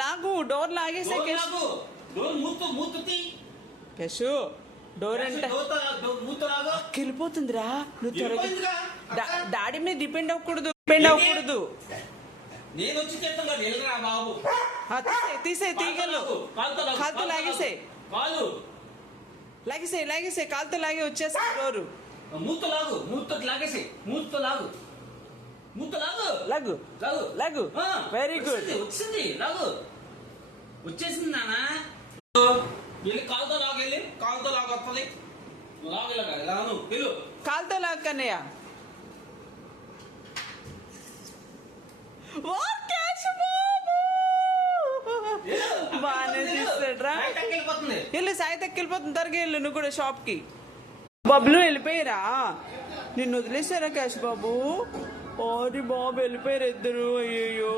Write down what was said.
లాగు door లాగేసే Keshu door అంటే వెళ్ళిపోతుందిరా. నువ్వు త్వరగా డాడీ మీద డిపెండ్ అవ్వకూడదు. నేను వచ్చి చేస్తాను బాబు. తీసే తీగలు కాలుతో లాగేసే కాలుతో లాగే వచ్చేస్తా డోరు. లాగు వెరీ గుడ్. వచ్చింది వచ్చేసింది నాన్న. వెళ్ళి కాలుతో లాగెళ్ళి కాలుతో లాగొస్తుంది. కాలుతో లాగు కన్నయ్య. బాగానే తీస్తాడ్రా. వెళ్ళు సాయి వెళ్ళిపోతుంది. త్వరగా వెళ్ళు నువ్వు కూడా షాప్ కి. బబ్లు వెళ్ళిపోయారా? నిన్ను వదిలేసారా క్యాష్ బాబు? ఓరి బాబు వెళ్ళిపోయారు ఇద్దరు. అయ్యో